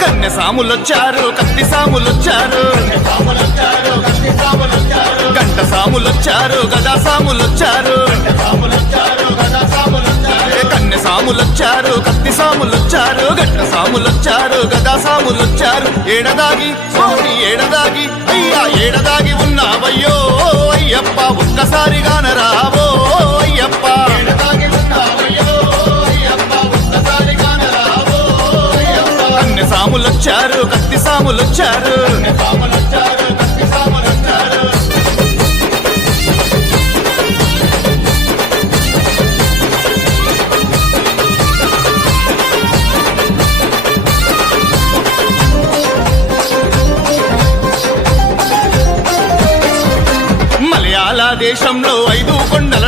కన్నె సాములొచ్చారు కత్తి సాములొచ్చారు గంట సాములొచ్చారు గదా సాములొచ్చారు కన్నె సాములొచ్చారు కత్తి సాములొచ్చారు గంట సాములొచ్చారు గదా సాములొచ్చారు ఏడదాగి స్వామి ఏడదాగి అయ్యా ఏడదాగి ఉన్నావయ్యో అయ్యప్ప ఒక్కసారిగాన రావో అయ్యప్ప కన్నె సాములొచ్చారు కత్తి సాములొచ్చారు మలయాళ దేశంలో 5 కొండల